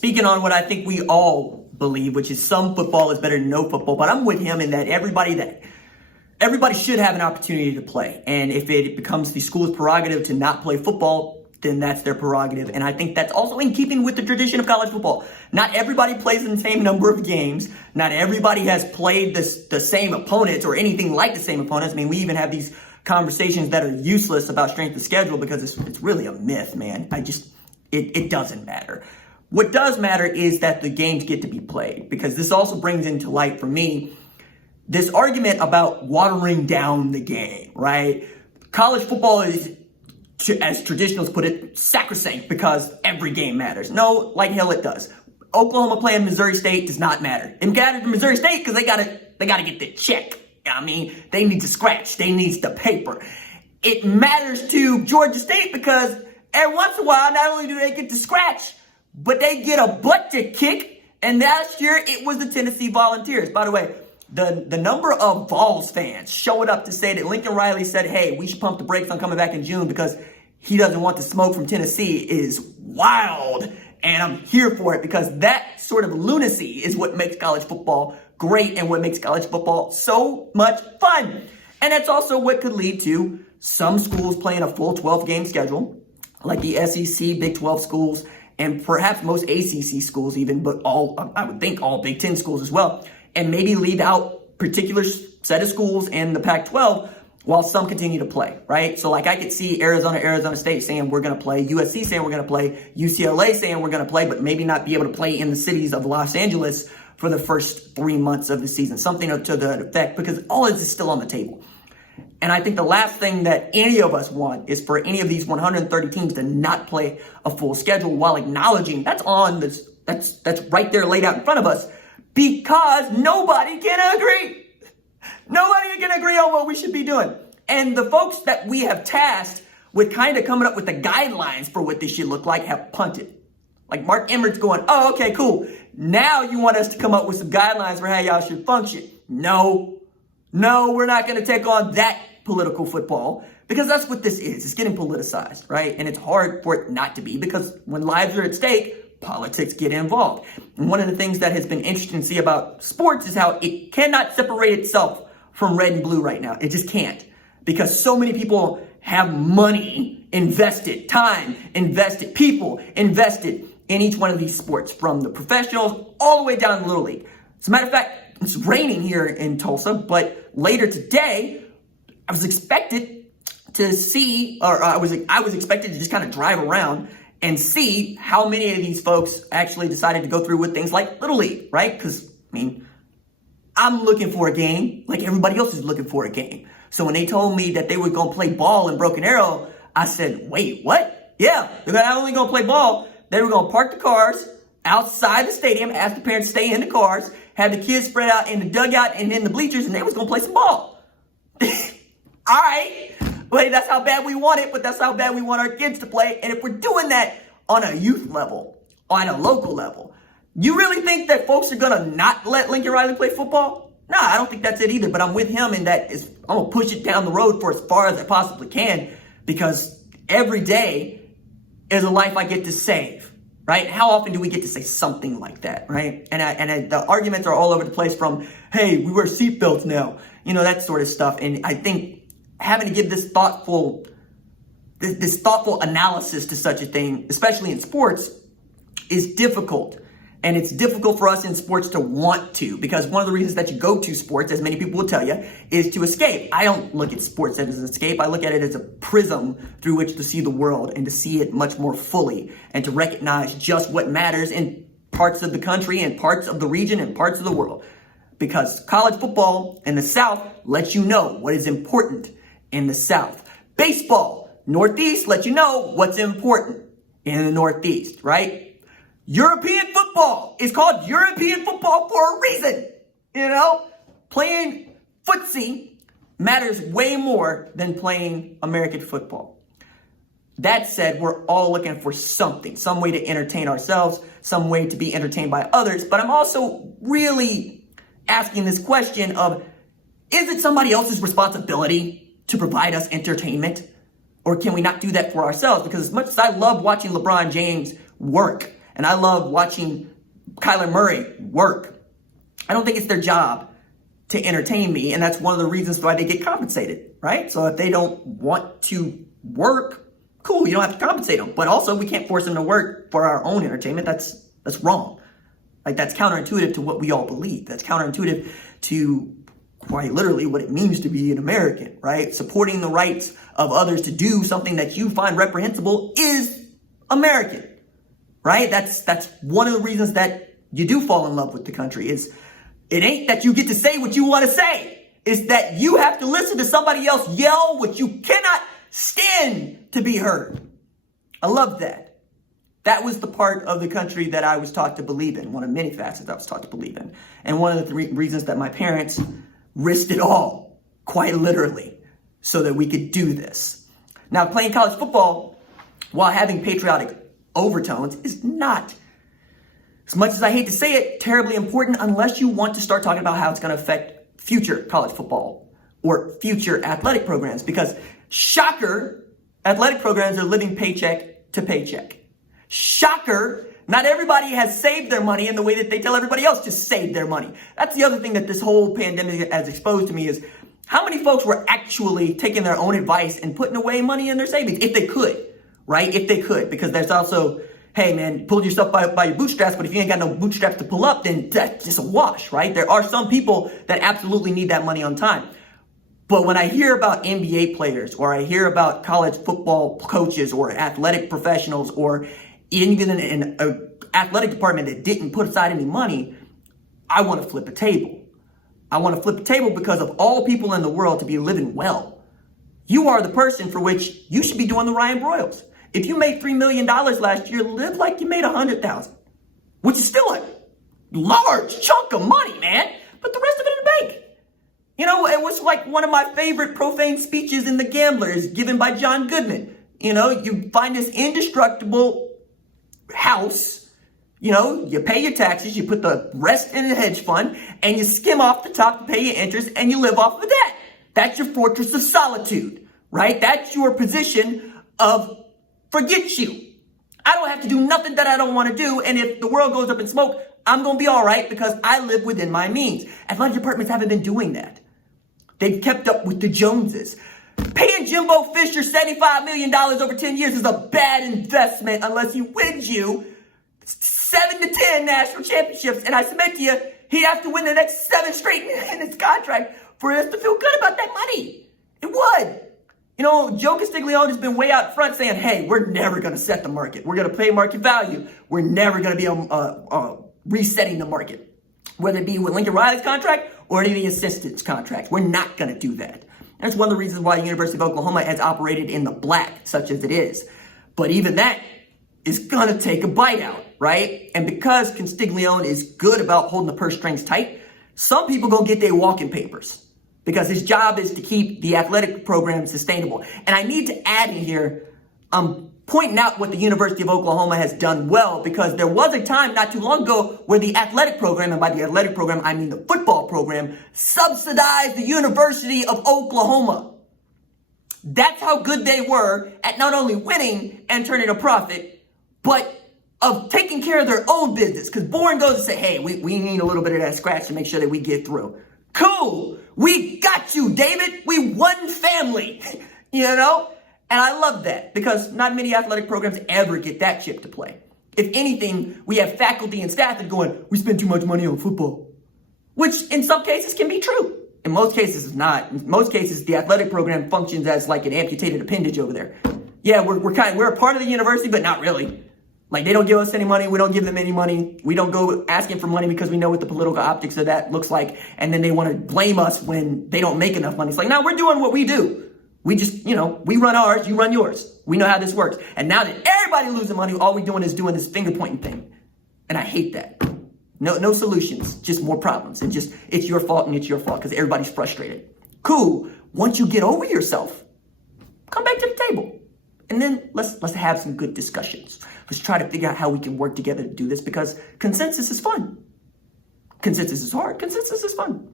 speaking on what I think we all believe, which is some football is better than no football. But I'm with him in that everybody should have an opportunity to play. And if it becomes the school's prerogative to not play football, then that's their prerogative. And I think that's also in keeping with the tradition of college football. Not everybody plays in the same number of games. Not everybody has played the same opponents or anything like the same opponents. I mean, we even have these conversations that are useless about strength of schedule because it's really a myth, man. It doesn't matter. What does matter is that the games get to be played, because this also brings into light for me this argument about watering down the game, right? College football is, as traditionalists put it, sacrosanct because every game matters. No, like hell it does. Oklahoma playing Missouri State does not matter. It matters to Missouri State because they gotta get the check. I mean, they need to scratch. They need the paper. It matters to Georgia State because every once in a while, not only do they get to scratch, but they get a butt to kick. And last year, it was the Tennessee Volunteers. By the way, the number of Vols fans showing up to say that Lincoln Riley said, hey, we should pump the brakes on coming back in June because he doesn't want the smoke from Tennessee is wild. And I'm here for it because that sort of lunacy is what makes college football great and what makes college football so much fun. And that's also what could lead to some schools playing a full 12-game schedule, like the SEC, Big 12 schools, and perhaps most ACC schools even, but I would think all Big 10 schools as well, and maybe leave out particular set of schools in the Pac-12 while some continue to play, right? So like I could see Arizona State saying we're going to play, USC saying we're going to play, UCLA saying we're going to play, but maybe not be able to play in the cities of Los Angeles for the first 3 months of the season, something to that effect, because all of this is still on the table. And I think the last thing that any of us want is for any of these 130 teams to not play a full schedule while acknowledging that's right there laid out in front of us, because nobody can agree. Nobody can agree on what we should be doing. And the folks that we have tasked with kind of coming up with the guidelines for what this should look like have punted. Like Mark Emmert's going, oh, okay, cool. Now you want us to come up with some guidelines for how y'all should function. No, we're not going to take on that political football, because that's what this is. It's getting politicized, right? And it's hard for it not to be, because when lives are at stake, politics get involved. And one of the things that has been interesting to see about sports is how it cannot separate itself from red and blue right now. It just can't, because so many people have money invested, time invested, people invested in each one of these sports, from the professionals all the way down to Little League. As a matter of fact, it's raining here in Tulsa, but later today, I was expected to see, or I was expected to just kind of drive around and see how many of these folks actually decided to go through with things like Little League, right? Because, I mean, I'm looking for a game like everybody else is looking for a game. So when they told me that they were going to play ball in Broken Arrow, I said, wait, what? Yeah, they're not only going to play ball, they were going to park the cars outside the stadium, ask the parents to stay in the cars, have the kids spread out in the dugout and in the bleachers, and they was going to play some ball. All right, wait, that's how bad we want it, but that's how bad we want our kids to play. And if we're doing that on a youth level, on a local level, you really think that folks are going to not let Lincoln Riley play football? No, I don't think that's it either, but I'm with him in that I'm going to push it down the road for as far as I possibly can, because every day is a life I get to save, right? How often do we get to say something like that, right? And the arguments are all over the place, from, hey, we wear seatbelts now, that sort of stuff. And I think having to give this thoughtful analysis to such a thing, especially in sports, is difficult. And it's difficult for us in sports to want to, because one of the reasons that you go to sports, as many people will tell you, is to escape. I don't look at sports as an escape. I look at it as a prism through which to see the world and to see it much more fully, and to recognize just what matters in parts of the country and parts of the region and parts of the world. Because college football in the South lets you know what is important in the South. Baseball, Northeast, lets you know what's important in the Northeast, right? European football is called European football for a reason. Playing footsie matters way more than playing American football. That said, we're all looking for something, some way to entertain ourselves, some way to be entertained by others. But I'm also really asking this question of, is it somebody else's responsibility to provide us entertainment? Or can we not do that for ourselves? Because as much as I love watching LeBron James work, And I love watching Kyler Murray work. I don't think it's their job to entertain me, and that's one of the reasons why they get compensated, right? So if they don't want to work, cool, you don't have to compensate them. But also, we can't force them to work for our own entertainment. That's wrong. Like, that's counterintuitive to what we all believe. That's counterintuitive to quite literally what it means to be an American, right? Supporting the rights of others to do something that you find reprehensible is American, right? That's one of the reasons that you do fall in love with the country. Is it ain't that you get to say what you want to say. It's that you have to listen to somebody else yell what you cannot stand to be heard. I love that. That was the part of the country that I was taught to believe in, one of many facets I was taught to believe in. And one of the reasons that my parents risked it all, quite literally, so that we could do this. Now, playing college football while having patriotic overtones is not, as much as I hate to say it, terribly important unless you want to start talking about how it's going to affect future college football or future athletic programs. Because, shocker, athletic programs are living paycheck to paycheck. Shocker, not everybody has saved their money in the way that they tell everybody else to save their money. That's the other thing that this whole pandemic has exposed to me is how many folks were actually taking their own advice and putting away money in their savings, if they could, right? If they could, because there's also, hey man, pull yourself by your bootstraps, but if you ain't got no bootstraps to pull up, then that's just a wash, right? There are some people that absolutely need that money on time. But when I hear about NBA players, or I hear about college football coaches, or athletic professionals, or even an athletic department that didn't put aside any money, I want to flip a table. I want to flip a table because of all people in the world to be living well. You are the person for which you should be doing the Ryan Broyles. If you made $3 million last year, live like you made $100,000, which is still a large chunk of money, man. But the rest of it in the bank. You know, it was like one of my favorite profane speeches in The Gambler is given by John Goodman. You know, you find this indestructible house, you know, you pay your taxes, you put the rest in a hedge fund, and you skim off the top to pay your interest, and you live off of that. That's your fortress of solitude, right? That's your position of forget you. I don't have to do nothing that I don't want to do, and if the world goes up in smoke, I'm going to be all right because I live within my means. Athletic departments haven't been doing that. They've kept up with the Joneses. Paying Jimbo Fisher $75 million over 10 years is a bad investment unless he wins you 7 to 10 national championships. And I submit to you, he has to win the next 7 straight in his contract for us to feel good about that money. It would. You know, Joe Castiglione has been way out front saying, hey, we're never going to set the market. We're going to pay market value. We're never going to be resetting the market, whether it be with Lincoln Riley's contract or any of the assistants' contracts. We're not going to do that. That's one of the reasons why the University of Oklahoma has operated in the black, such as it is. But even that is going to take a bite out, right? And because Castiglione is good about holding the purse strings tight, some people going to get their walking papers because his job is to keep the athletic program sustainable. And I need to add in here, pointing out what the University of Oklahoma has done well, because there was a time not too long ago where the athletic program, and by the athletic program, I mean the football program, subsidized the University of Oklahoma. That's how good they were at not only winning and turning a profit, but of taking care of their own business. Because Bourne goes and say, hey, we need a little bit of that scratch to make sure that we get through. Cool. We got you, David. We one family, you know? And I love that because not many athletic programs ever get that chip to play. If anything, we have faculty and staff that going, we spend too much money on football, which in some cases can be true. In most cases, it's not. In most cases, the athletic program functions as like an amputated appendage over there. Yeah, we're a part of the university, but not really. Like, they don't give us any money. We don't give them any money. We don't go asking for money because we know what the political optics of that looks like. And then they want to blame us when they don't make enough money. It's like, no, we're doing what we do. We just, you know, we run ours, you run yours. We know how this works. And now that everybody losing money, all we're doing is doing this finger pointing thing. And I hate that. No solutions, just more problems. And just, it's your fault and it's your fault because everybody's frustrated. Cool. Once you get over yourself, come back to the table. And then let's have some good discussions. Let's try to figure out how we can work together to do this because consensus is fun. Consensus is hard. Consensus is fun.